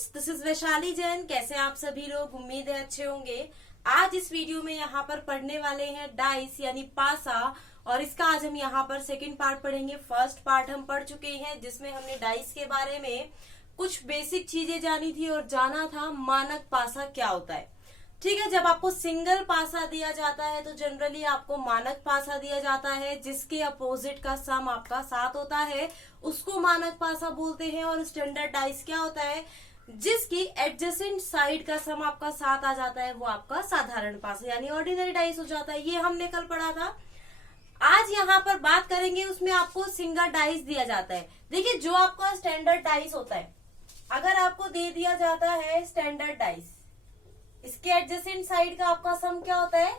Friends, this is Vaishali Jain. कैसे आप सभी लोग? उम्मीद है अच्छे होंगे। आज इस वीडियो में यहाँ पर पढ़ने वाले हैं डाइस यानी पासा, और इसका आज हम यहाँ पर सेकंड पार्ट पढ़ेंगे। फर्स्ट पार्ट हम पढ़ चुके हैं जिसमें हमने डाइस के बारे में कुछ बेसिक चीजें जानी थी और जाना था मानक पासा क्या होता है। ठीक है, जब आपको सिंगल पासा दिया जाता है तो जनरली आपको मानक पासा दिया जाता है, जिसके अपोजिट का सम आपका 7 होता है, उसको मानक पासा बोलते हैं। और स्टैंडर्ड डाइस क्या होता है? जिसकी एडजेसेंट साइड का सम आपका 7 आ जाता है, वो आपका साधारण पासा यानी ऑर्डिनरी डाइस हो जाता है। ये हमने कल पढ़ा था। आज यहाँ पर बात करेंगे, उसमें आपको सिंगल डाइस दिया जाता है। देखिए, जो आपका स्टैंडर्ड डाइस होता है, अगर आपको दे दिया जाता है स्टैंडर्ड डाइस, इसके एडजेसेंट साइड का आपका सम क्या होता है?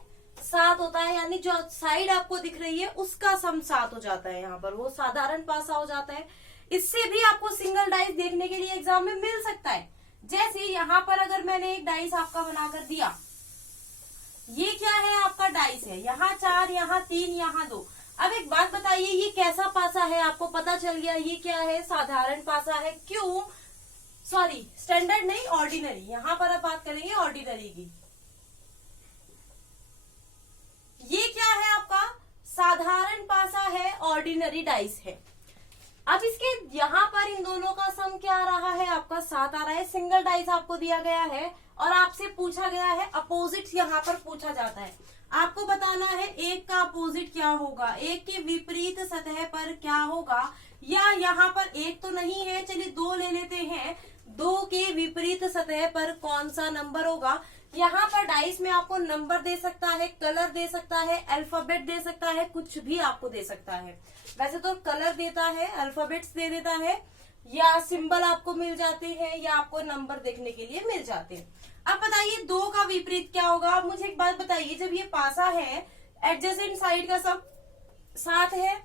7 होता है, यानी जो साइड आपको दिख रही है उसका सम 7 हो जाता है। यहाँ पर वो साधारण पासा हो जाता है। इससे भी आपको सिंगल डाइस देखने के लिए एग्जाम में मिल सकता है। जैसे यहाँ पर अगर मैंने एक डाइस आपका बनाकर दिया, ये क्या है? आपका डाइस है। यहाँ 4, यहाँ 3, यहाँ 2। अब एक बात बताइए, ये कैसा पासा है? आपको पता चल गया ये क्या है? साधारण पासा है। क्यों? सॉरी, स्टैंडर्ड नहीं, ऑर्डिनरी। यहां पर अब बात करेंगे ऑर्डिनरी की। ये क्या है? आपका साधारण पासा है, ऑर्डिनरी डाइस है। अब इसके यहाँ पर इन दोनों का सम क्या आ रहा है? आपका 7 आ रहा है। सिंगल डाइस आपको दिया गया है और आपसे पूछा गया है अपोजिट। यहाँ पर पूछा जाता है, आपको बताना है एक का अपोजिट क्या होगा, एक के विपरीत सतह पर क्या होगा। या यहाँ पर एक तो नहीं है, चलिए 2 ले लेते हैं। 2 के विपरीत सतह पर कौन सा नंबर होगा? यहाँ पर डाइस में आपको नंबर दे सकता है, कलर दे सकता है, अल्फाबेट दे सकता है, कुछ भी आपको दे सकता है। वैसे तो कलर देता है, अल्फाबेट्स दे देता है, या सिंबल आपको मिल जाते हैं, या आपको नंबर देखने के लिए मिल जाते हैं। अब बताइए 2 का विपरीत क्या होगा? आप मुझे एक बात बताइए, जब ये पासा है, एडजेसेंट साइड का सम 7 है,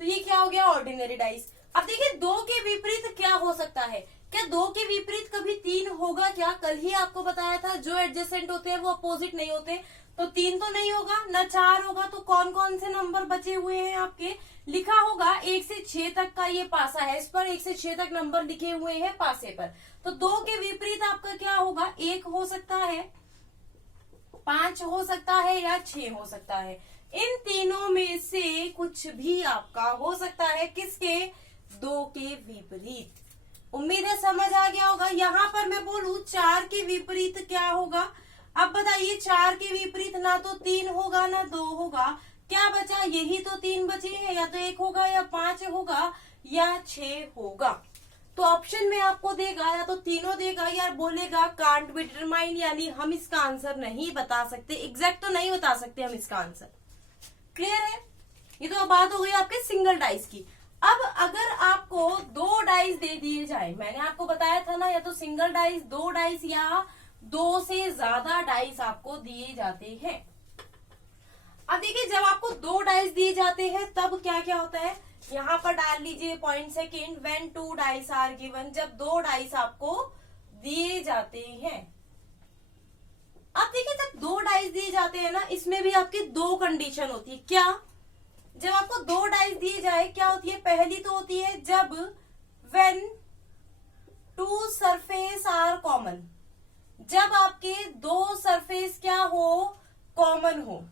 तो ये क्या हो गया? Ordinary dice. अब देखिए 2 के विपरीत क्या हो सकता है? क्या 2 के विपरीत कभी 3 होगा क्या? कल ही आपको बताया था जो एडजेसेंट होते हैं वो अपोजिट नहीं होते, तो 3 तो नहीं होगा, न 4 होगा। तो कौन कौन से नंबर बचे हुए हैं आपके? लिखा होगा 1 से 6 तक का ये पासा है, इस पर 1 से 6 तक नंबर लिखे हुए हैं पासे पर। तो 2 के विपरीत आपका क्या होगा? 1 हो सकता है, 5 हो सकता है, या 6 हो सकता है। इन तीनों में से कुछ भी आपका हो सकता है। किसके? 2 के विपरीत। उम्मीद है समझ आ गया होगा। यहाँ पर मैं बोलूं 4 के विपरीत क्या होगा? अब बताइए, 4 के विपरीत ना तो 3 होगा ना 2 होगा, क्या बचा? यही तो 3 बचे हैं। या तो 1 होगा, या 5 होगा, या 6 होगा। तो ऑप्शन में आपको देगा या तो तीनों देगा, या बोलेगा कांट बी डिटरमाइन, यानी हम इसका आंसर नहीं बता सकते, एग्जैक्ट तो नहीं बता सकते हम इसका आंसर। क्लियर है? ये तो बात हो गई आपके सिंगल डाइस की। अब अगर आपको 2 डाइस दे दिए जाए, मैंने आपको बताया था ना, या तो सिंगल डाइस, 2 डाइस, या 2 से ज्यादा डाइस आपको दिए जाते हैं। अब देखिए, जब आपको 2 डाइस दिए जाते हैं तब क्या क्या होता है? यहाँ पर डाल लीजिए point second, when 2 dice are given. जब 2 डाइस आपको दिए जाते हैं, अब देखिए जब 2 डाइस दिए जाते हैं ना, इसमें भी आपकी 2 कंडीशन होती है। क्या? जब आपको 2 डाइस दिए जाए, क्या होती है? पहली तो होती है जब व्हेन 2 सरफेस आर कॉमन, जब आपके 2 सरफेस क्या हो? कॉमन हो।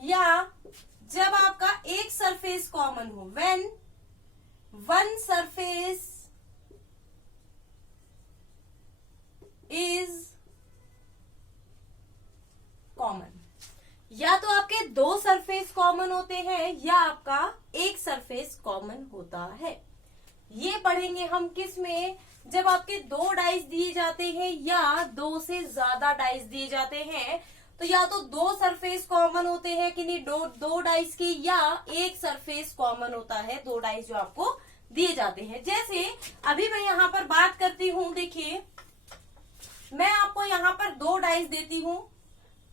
या जब आपका एक सरफेस कॉमन हो, व्हेन 1 सरफेस इज कॉमन। या तो आपके 2 सरफेस कॉमन होते हैं, या आपका एक सरफेस कॉमन होता है। ये पढ़ेंगे हम किस में? जब आपके 2 डाइस दिए जाते हैं या 2 से ज्यादा डाइस दिए जाते हैं, तो या तो 2 सरफेस कॉमन होते हैं कि नहीं, 2 डाइस की, या एक सरफेस कॉमन होता है 2 डाइस जो आपको दिए जाते हैं। जैसे अभी मैं यहाँ पर बात करती हूँ, देखिए मैं आपको यहाँ पर 2 डाइस देती हूँ।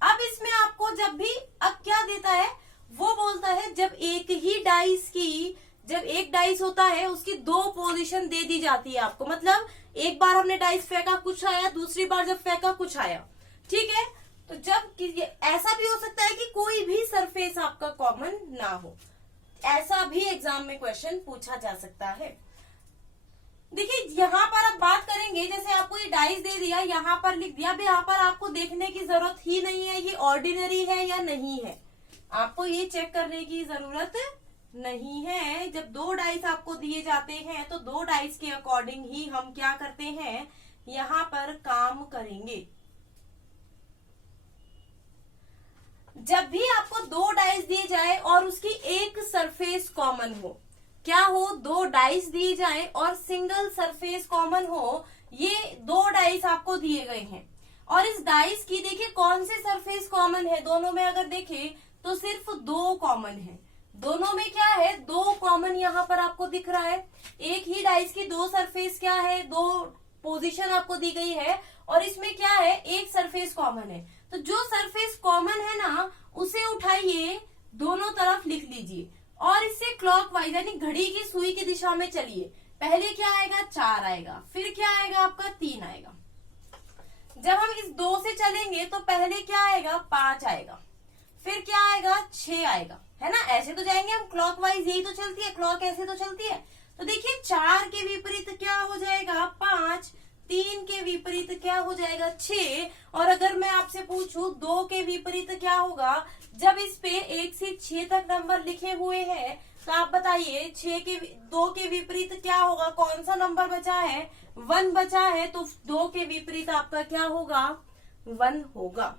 अब इसमें आपको जब भी अब क्या देता है, वो बोलता है जब एक ही डाइस की, जब एक डाइस होता है उसकी 2 पोजीशन दे दी जाती है आपको। मतलब एक बार हमने डाइस फेंका, कुछ आया, दूसरी बार जब फेंका कुछ आया। ठीक है, तो जब ऐसा भी हो सकता है कि कोई भी सरफेस आपका कॉमन ना हो। ऐसा भी एग्जाम में क्वेश्चन पूछा जा सकता है। देखिए यहाँ पर अब बात करेंगे, जैसे आपको ये डाइस दे दिया, यहाँ पर लिख दिया, अब यहाँ पर आपको देखने की जरूरत ही नहीं है ये ऑर्डिनरी है या नहीं है, आपको ये चेक करने की जरूरत नहीं है। जब दो डाइस आपको दिए जाते हैं तो दो डाइस के अकॉर्डिंग ही हम क्या करते हैं, यहाँ पर काम करेंगे। जब भी आपको दो डाइस दिए जाए और उसकी एक सरफेस कॉमन हो, क्या हो, दो डाइस दिए जाए और सिंगल सरफेस कॉमन हो, ये दो डाइस आपको दिए गए हैं और इस डाइस की देखिए कौन से सरफेस कॉमन है, दोनों में अगर देखें तो सिर्फ दो कॉमन है। दोनों में क्या है, दो कॉमन यहाँ पर आपको दिख रहा है। एक ही डाइस की दो सरफेस क्या है, दो पोजीशन आपको दी गई है और इसमें क्या है, एक सरफेस कॉमन है। तो जो सरफेस कॉमन है ना उसे उठाइए, दोनों तरफ लिख लीजिए और इससे क्लॉकवाइज यानी घड़ी की सुई की दिशा में चलिए। पहले क्या आएगा, 4 आएगा, फिर क्या आएगा आपका 3 आएगा। जब हम इस 2 से चलेंगे तो पहले क्या आएगा, 5 आएगा, फिर क्या आएगा, 6 आएगा, है ना। ऐसे तो जाएंगे हम क्लॉकवाइज, यही तो चलती है क्लॉक, ऐसे तो चलती है। तो देखिए 4 के विपरीत क्या हो जाएगा, 5, 3 के विपरीत क्या हो जाएगा, 6, और अगर मैं आपसे पूछूं 2 के विपरीत क्या होगा, जब इस पे 1 से 6 तक नंबर लिखे हुए हैं तो आप बताइए 2 के विपरीत क्या होगा, कौन सा नंबर बचा है, 1 बचा है, तो 2 के विपरीत आपका क्या होगा, 1 होगा।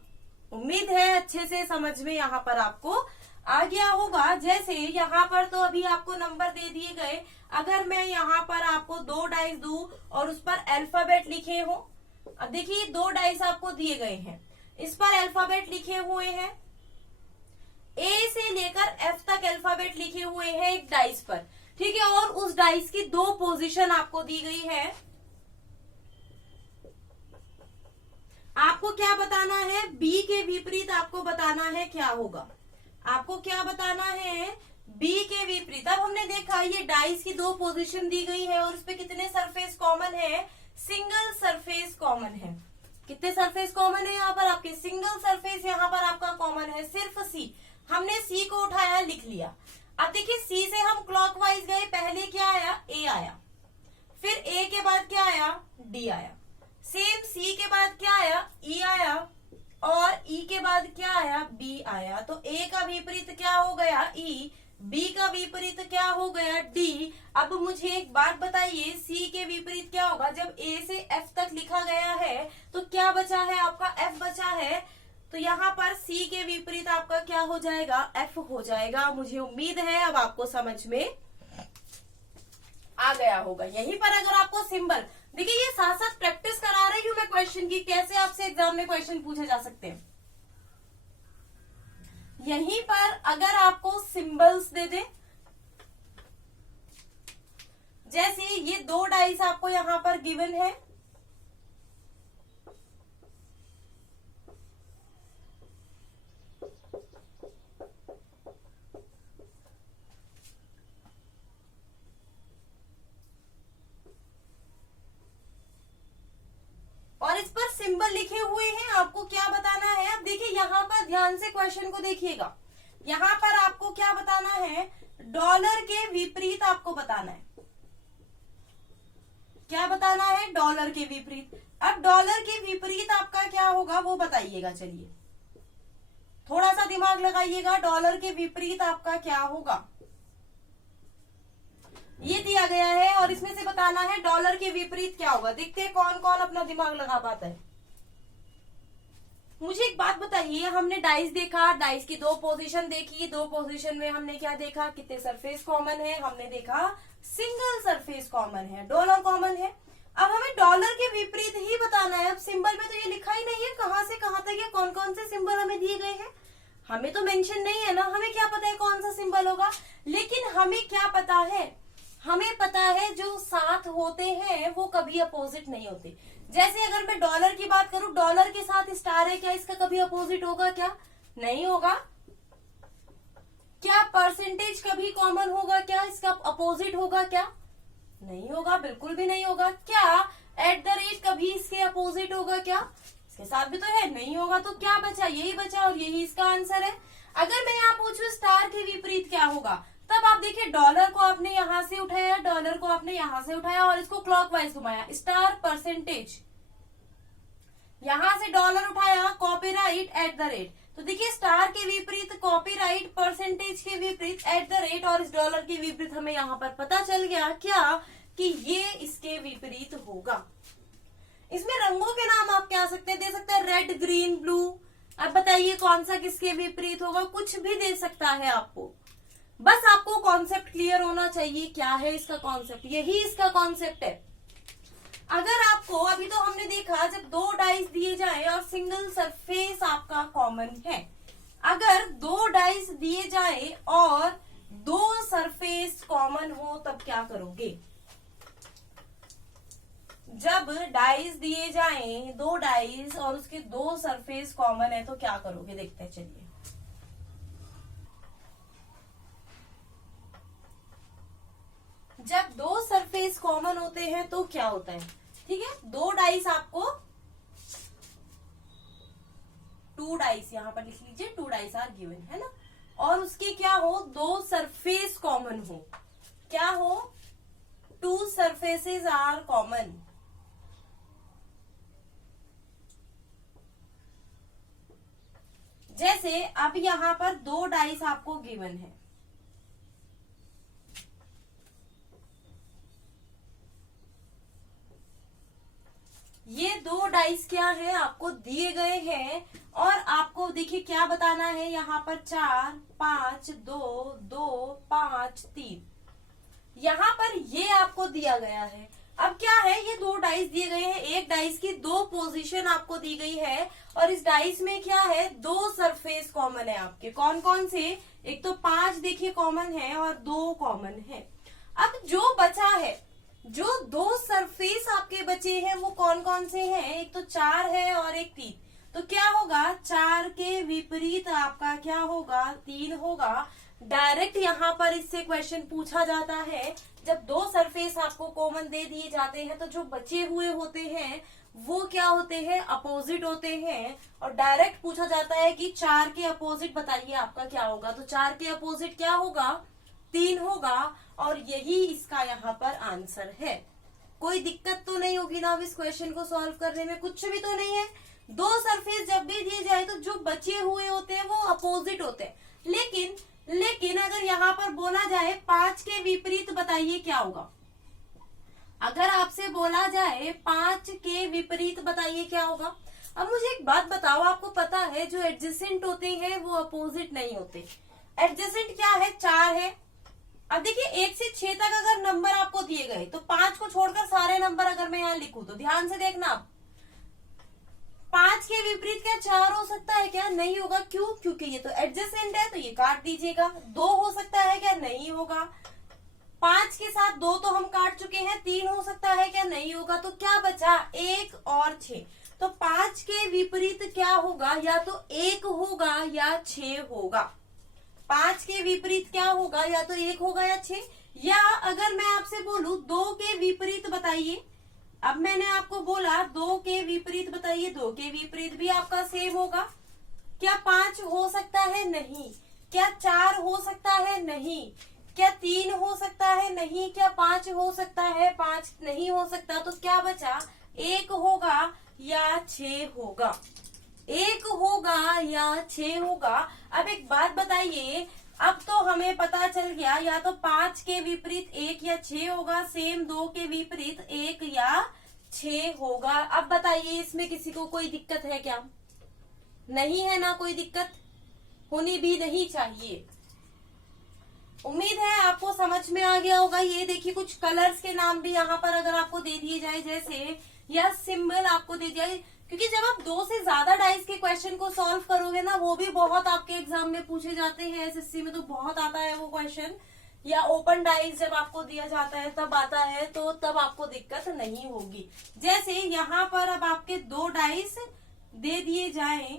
उम्मीद है अच्छे से समझ में यहाँ पर आपको आ गया होगा। जैसे यहाँ पर तो अभी आपको नंबर दे दिए गए, अगर मैं यहाँ पर आपको दो डाइस दूं और उस पर अल्फाबेट लिखे हो, अब देखिए 2 डाइस आपको दिए गए हैं, इस पर अल्फाबेट लिखे हुए हैं, ए से लेकर एफ तक अल्फाबेट लिखे हुए हैं एक डाइस पर, ठीक है, और उस डाइस की 2 पोजीशन आपको दी गई है। आपको क्या बताना है, बी के विपरीत आपको बताना है क्या होगा, आपको क्या बताना है, बी के विपरीत। अब हमने देखा ये डाइस की 2 पोजीशन दी गई है और उस पे कितने सरफेस कॉमन है, सिंगल सरफेस कॉमन है। कितने सरफेस कॉमन है यहाँ पर आपके, सिंगल सरफेस यहाँ पर आपका कॉमन है, सिर्फ सी। हमने सी को उठाया, लिख लिया। अब देखिए सी से हम क्लॉकवाइज गए, पहले क्या आया, ए आया, फिर ए के बाद क्या आया, डी आया, सेम सी के बाद क्या आया, ई आया, और ई के बाद क्या आया, बी आया। तो ए का विपरीत क्या हो गया, ई, बी का विपरीत क्या हो गया, डी। अब मुझे एक बात बताइए, सी के विपरीत क्या होगा, जब ए से एफ तक लिखा गया है तो क्या बचा है आपका, एफ बचा है, तो यहाँ पर सी के विपरीत आपका क्या हो जाएगा, एफ हो जाएगा। मुझे उम्मीद है अब आपको समझ में आ गया होगा। यहीं पर अगर आपको सिंबल, देखिए ये साथ साथ प्रैक्टिस करा रही हूं मैं क्वेश्चन की, कैसे आपसे एग्जाम में क्वेश्चन पूछे जा सकते हैं। यहीं पर अगर आपको सिंबल्स दे दे, जैसे ये 2 डाइस आपको यहां पर गिवन है, और इस पर सिंबल लिखे हुए हैं, आपको क्या बताना है। अब देखिए यहाँ पर ध्यान से क्वेश्चन को देखिएगा, यहाँ पर आपको क्या बताना है, डॉलर के विपरीत आपको बताना है। क्या बताना है, डॉलर के विपरीत। अब डॉलर के विपरीत आपका क्या होगा वो बताइएगा, चलिए थोड़ा सा दिमाग लगाइएगा, डॉलर के विपरीत आपका क्या होगा, ये दिया गया है और इसमें से बताना है डॉलर के विपरीत क्या होगा। देखते हैं कौन कौन अपना दिमाग लगा पाता है। मुझे एक बात बताइए, हमने डाइस देखा, डाइस की 2 पोजीशन देखी, 2 पोजीशन में हमने क्या देखा, कितने सरफेस कॉमन है, हमने देखा सिंगल सरफेस कॉमन है, डॉलर कॉमन है। अब हमें डॉलर के विपरीत ही बताना है। अब सिंबल में तो ये लिखा ही नहीं है कहां से कहां तक, ये कौन कौन से सिंबल हमें दिए गए हैं, हमें तो मेंशन नहीं है ना, हमें क्या पता है कौन सा सिंबल होगा। लेकिन हमें क्या पता है, हमें पता है जो साथ होते हैं वो कभी अपोजिट नहीं होते। जैसे अगर मैं डॉलर की बात करूं, डॉलर के साथ स्टार है, क्या इसका कभी अपोजिट होगा, क्या नहीं होगा। क्या परसेंटेज कभी कॉमन होगा, क्या इसका अपोजिट होगा, क्या नहीं होगा, बिल्कुल भी नहीं होगा। क्या @ कभी इसके अपोजिट होगा, क्या इसके साथ भी तो है, नहीं होगा। तो क्या बचा, यही बचा और यही इसका आंसर है। अगर मैं यहाँ पूछूं स्टार के विपरीत क्या होगा, तब आप देखिए डॉलर को आपने यहां से उठाया, डॉलर को आपने यहां से उठाया और इसको क्लॉकवाइज घुमाया, स्टार परसेंटेज, यहां से डॉलर उठाया, कॉपीराइट एट द रेट। तो देखिए स्टार के विपरीत कॉपीराइट, परसेंटेज के विपरीत एट द रेट, और इस डॉलर के विपरीत हमें यहाँ पर पता चल गया क्या कि ये इसके विपरीत होगा। इसमें रंगों के नाम आप क्या सकते हैं, दे सकते हैं रेड, ग्रीन, ब्लू। अब बताइए कौन सा किसके विपरीत होगा, कुछ भी दे सकता है आपको, बस आपको कॉन्सेप्ट क्लियर होना चाहिए। क्या है इसका कॉन्सेप्ट, यही इसका कॉन्सेप्ट है। अगर आपको, अभी तो हमने देखा जब दो डाइस दिए जाए और सिंगल सरफेस आपका कॉमन है, अगर दो डाइस दिए जाए और दो सरफेस कॉमन हो तब क्या करोगे। जब डाइस दिए जाएं, दो डाइस और उसके दो सरफेस कॉमन है तो क्या करोगे, देखते हैं चलिए। जब दो सरफेस कॉमन होते हैं तो क्या होता है, ठीक है, दो डाइस आपको, टू डाइस यहां पर लिख लीजिए, टू डाइस आर गिवन, है ना, और उसके क्या हो, दो सरफेस कॉमन हो, क्या हो, टू सरफेसेस आर कॉमन। जैसे अब यहां पर दो डाइस आपको गिवन है, ये दो डाइस क्या है आपको दिए गए हैं, और आपको देखिए क्या बताना है, यहाँ पर 4, 5, 2, 2, 5, 3, यहाँ पर ये आपको दिया गया है। अब क्या है, ये दो डाइस दिए गए हैं, एक डाइस की दो पोजीशन आपको दी गई है, और इस डाइस में क्या है, दो सरफेस कॉमन है आपके, कौन कौन से, एक तो 5 देखिए कॉमन है और 2 कॉमन है। अब जो बचा है, जो दो सरफेस आपके बचे हैं वो कौन कौन से हैं, एक तो 4 है और एक 3, तो क्या होगा, 4 के विपरीत आपका क्या होगा, 3 होगा। डायरेक्ट यहाँ पर इससे क्वेश्चन पूछा जाता है, जब दो सरफेस आपको कॉमन दे दिए जाते हैं तो जो बचे हुए होते हैं वो क्या होते हैं, अपोजिट होते हैं, और डायरेक्ट पूछा जाता है कि 4 के अपोजिट बताइए आपका क्या होगा, तो 4 के अपोजिट क्या होगा, 3 होगा, और यही इसका यहाँ पर आंसर है। कोई दिक्कत तो नहीं होगी ना अब इस क्वेश्चन को सॉल्व करने में, कुछ भी तो नहीं है। दो सरफेस जब भी दिए जाए तो जो बचे हुए होते हैं वो अपोजिट होते हैं, लेकिन अगर यहाँ पर बोला जाए 5 के विपरीत बताइए क्या होगा, अगर आपसे बोला जाए 5 के विपरीत बताइए क्या होगा। अब मुझे एक बात बताओ, आपको पता है जो एडजेसेंट होते हैं वो अपोजिट नहीं होते, एडजेसेंट क्या है, 4 है। अब देखिए 1 से 6 तक अगर नंबर आपको दिए गए तो 5 को छोड़कर सारे नंबर अगर मैं यहाँ लिखूं तो ध्यान से देखना आप, 5 के विपरीत क्या 4 हो सकता है क्या, नहीं होगा, क्यों, क्योंकि ये तो एडजेसेंट है तो ये काट दीजिएगा। 2 हो सकता है क्या, नहीं होगा, 5 के साथ 2 तो हम काट चुके हैं, 3 हो सकता है क्या, नहीं होगा, तो क्या बचा, 1 और 6, तो 5 के विपरीत क्या होगा, या तो 1 होगा या 6 होगा। 5 के विपरीत क्या होगा, या तो 1 होगा या 6, या अगर मैं आपसे बोलूं 2 के विपरीत बताइए, अब मैंने आपको बोला 2 के विपरीत बताइए, 2 के विपरीत भी आपका सेम होगा। क्या 5 हो सकता है, नहीं, क्या 4 हो सकता है, नहीं, क्या 3 हो सकता है, नहीं, क्या 5 हो सकता है, 5 नहीं हो सकता, तो क्या बचा, 1 होगा या 6 होगा, 1 होगा या 6 होगा। अब एक बात बताइए, अब तो हमें पता चल गया या तो 5 के विपरीत 1 या 6 होगा, सेम 2 के विपरीत 1 या 6 होगा। अब बताइए इसमें किसी को कोई दिक्कत है क्या, नहीं है ना, कोई दिक्कत होनी भी नहीं चाहिए। उम्मीद है आपको समझ में आ गया होगा। ये देखिए कुछ कलर्स के नाम भी यहाँ पर अगर आपको दे दिए जाए, जैसे या सिंबल आपको दे दिया, क्योंकि जब आप 2 से ज्यादा डाइस के क्वेश्चन को सॉल्व करोगे ना, वो भी बहुत आपके एग्जाम में पूछे जाते हैं, एसएससी में तो बहुत आता है वो क्वेश्चन, या ओपन डाइस जब आपको दिया जाता है तब आता है, तो तब आपको दिक्कत नहीं होगी। जैसे यहाँ पर अब आपके 2 डाइस दे दिए जाएं,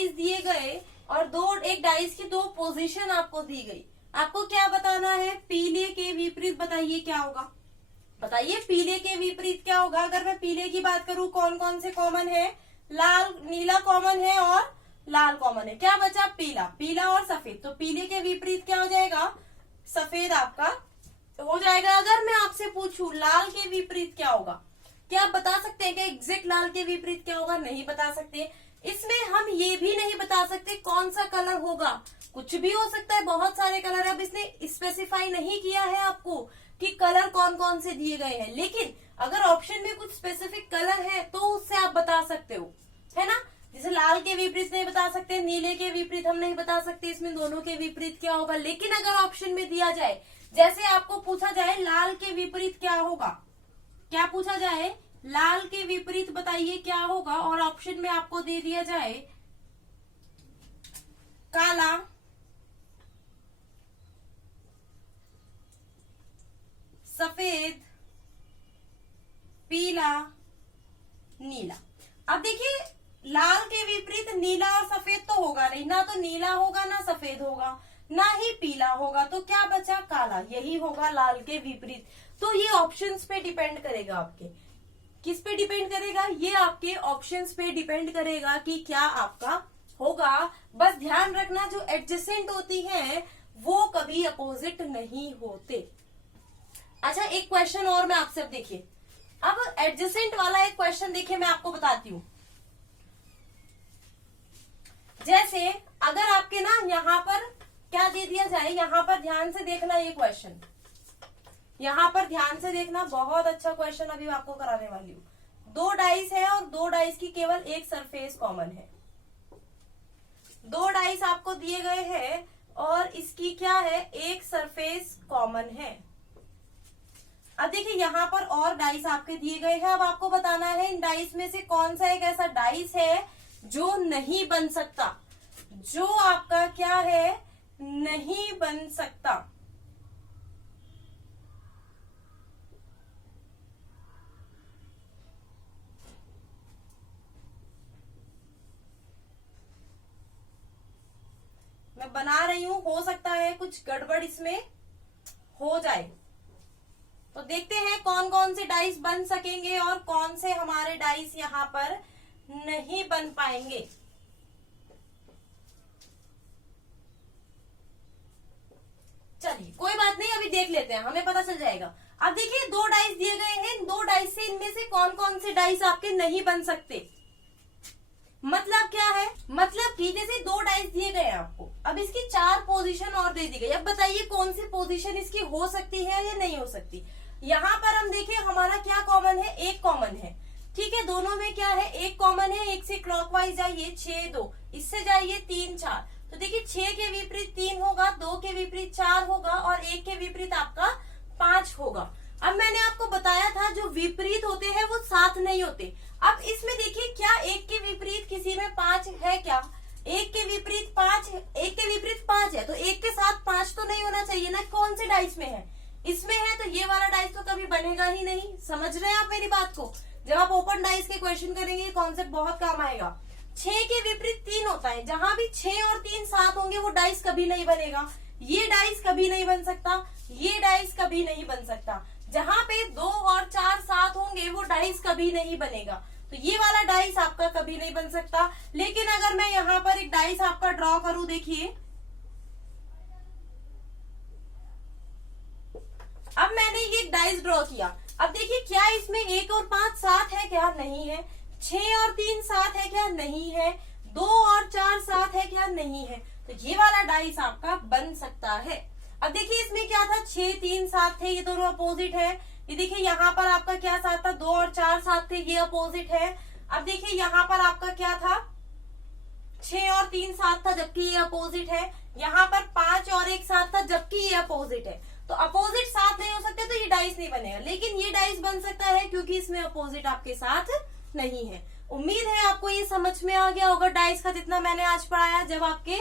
डाइस दिए गए और एक डाइस की दो पोजीशन आपको दी गई, आपको क्या बताना है? पीले के विपरीत बताइए क्या होगा। बताइए पीले के विपरीत क्या होगा। अगर मैं पीले की बात करूं, कौन कौन से कॉमन है? लाल, नीला कॉमन है और लाल कॉमन है। क्या बचा? पीला, पीला और सफेद। तो पीले के विपरीत क्या हो जाएगा? सफेद आपका हो जाएगा। अगर मैं आपसे पूछूं लाल के विपरीत क्या होगा, क्या आप बता सकते हैं कि एग्जैक्ट लाल के विपरीत क्या होगा? नहीं बता सकते। इसमें हम ये भी नहीं बता सकते कौन सा कलर होगा, कुछ भी हो सकता है, बहुत सारे कलर। अब इसने स्पेसिफाई नहीं किया है आपको कि कलर कौन कौन से दिए गए हैं, लेकिन अगर ऑप्शन में कुछ स्पेसिफिक कलर है तो उससे आप बता सकते हो, है ना। जैसे लाल के विपरीत नहीं बता सकते, नीले के विपरीत हम नहीं बता सकते, इसमें दोनों के विपरीत क्या होगा। लेकिन अगर ऑप्शन में दिया जाए, जैसे आपको पूछा जाए लाल के विपरीत क्या होगा, क्या पूछा जाए? लाल के विपरीत बताइए क्या होगा, और ऑप्शन में आपको दे दिया जाए काला, सफेद, पीला, नीला। अब देखिए लाल के विपरीत नीला और सफेद तो होगा नहीं, ना तो नीला होगा ना सफेद होगा ना ही पीला होगा, तो क्या बचा? काला। यही होगा लाल के विपरीत। तो ये ऑप्शंस पे डिपेंड करेगा, आपके किस पे डिपेंड करेगा? ये आपके ऑप्शंस पे डिपेंड करेगा कि क्या आपका होगा। बस ध्यान रखना जो एडजेसेंट होती है वो कभी अपोजिट नहीं होते। अच्छा एक क्वेश्चन और मैं आपसे, अब देखिए, अब एडजेसेंट वाला एक क्वेश्चन देखिए मैं आपको बताती हूँ। जैसे अगर आपके ना यहाँ पर क्या दे दिया जाए, यहाँ पर ध्यान से देखना ये क्वेश्चन, यहाँ पर ध्यान से देखना, बहुत अच्छा क्वेश्चन अभी आपको कराने वाली हूँ। दो डाइस है और दो डाइस की केवल एक सरफेस कॉमन है। दो डाइस आपको दिए गए हैं और इसकी क्या है? एक सरफेस कॉमन है। अब देखिए यहाँ पर और डाइस आपके दिए गए हैं। अब आपको बताना है इन डाइस में से कौन सा एक ऐसा डाइस है जो नहीं बन सकता, जो आपका क्या है? नहीं बन सकता। मैं बना रही हूं, हो सकता है कुछ गड़बड़ इसमें हो जाए। तो देखते हैं कौन कौन से डाइस बन सकेंगे और कौन से हमारे डाइस यहाँ पर नहीं बन पाएंगे। चलिए कोई बात नहीं, अभी देख लेते हैं, हमें पता चल जाएगा। अब देखिए दो डाइस दिए गए हैं, दो डाइस से इनमें से कौन कौन से डाइस आपके नहीं बन सकते। मतलब क्या है? मतलब कि जैसे दो डाइस दिए गए हैं आपको, अब इसकी 4 पोजीशन और दे दी गई। अब बताइए कौन सी पोजीशन इसकी हो सकती है या नहीं हो सकती। यहाँ पर हम देखें हमारा क्या कॉमन है? एक कॉमन है, ठीक है। दोनों में क्या है? एक कॉमन है। एक से क्लॉकवाइज जाइए 6 2, इससे जाइए 3 4। तो देखिए 6 के विपरीत 3 होगा, 2 के विपरीत 4 होगा और 1 के विपरीत आपका 5 होगा। अब मैंने आपको बताया था जो विपरीत होते हैं वो साथ नहीं होते। अब इसमें देखिए क्या 1 के विपरीत किसी में 5 है क्या? 1 के विपरीत 5, 1 के विपरीत 5 है तो 1 के साथ 5 तो नहीं होना चाहिए ना। कौन से डाइस में है? इसमें है, तो ये वाला डाइस तो कभी बनेगा ही नहीं। समझ रहे हैं आप मेरी बात को? जब आप ओपन डाइस के क्वेश्चन करेंगे कॉन्सेप्ट बहुत काम आएगा। 6 के विपरीत 3 होता है, जहां भी 6 और 3 साथ होंगे वो डाइस कभी नहीं बनेगा। ये डाइस कभी नहीं बन सकता, ये डाइस कभी नहीं बन सकता। जहां पे 2 और 4 साथ होंगे वो डाइस कभी नहीं बनेगा। तो ये वाला डाइस आपका कभी नहीं बन सकता। लेकिन अगर मैं यहाँ पर एक डाइस आपका ड्रॉ करूं, देखिए अब मैंने ये डाइस ड्रॉ किया। अब देखिए क्या इसमें 1 और 5 साथ है क्या? नहीं है। 6 और 3 साथ है क्या? नहीं है। 2 और 4 साथ है क्या? नहीं है। तो ये वाला डाइस आपका बन सकता है। अब देखिए इसमें क्या था? 6 3 साथ थे, ये दोनों अपोजिट है। ये देखिए यहाँ पर आपका क्या साथ था? 2 और 4 साथ थे, ये अपोजिट है। अब देखिए यहाँ पर आपका क्या था? 6 और 3 साथ था जबकि ये अपोजिट है। यहाँ पर 5 और 1 साथ था जबकि ये अपोजिट है। तो अपोजिट साथ नहीं हो सकते तो ये डाइस नहीं बनेगा। लेकिन ये डाइस बन सकता है क्योंकि इसमें अपोजिट आपके साथ नहीं है। उम्मीद है आपको ये समझ में आ गया होगा डाइस का जितना मैंने आज पढ़ाया। जब आपके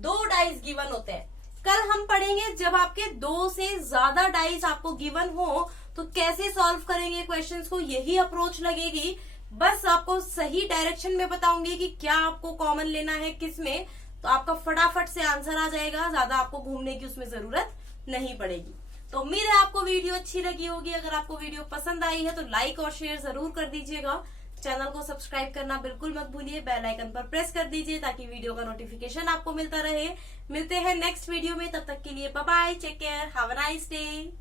2 डाइस गिवन होते हैं, कल हम पढ़ेंगे जब आपके 2 से ज्यादा डाइस आपको गिवन हो तो कैसे सॉल्व करेंगे क्वेश्चंस को। यही अप्रोच लगेगी बस आपको सही डायरेक्शन में बताऊंगी कि क्या आपको कॉमन लेना है किस में, तो आपका फटाफट से आंसर आ जाएगा, ज्यादा आपको घूमने की उसमें जरूरत नहीं पड़ेगी। तो उम्मीद है आपको वीडियो अच्छी लगी होगी। अगर आपको वीडियो पसंद आई है तो लाइक और शेयर जरूर कर दीजिएगा। चैनल को सब्सक्राइब करना बिल्कुल मत भूलिए, बेल आइकन पर प्रेस कर दीजिए ताकि वीडियो का नोटिफिकेशन आपको मिलता रहे। मिलते हैं नेक्स्ट वीडियो में, तब तक के लिए bye bye, take care, have a nice day.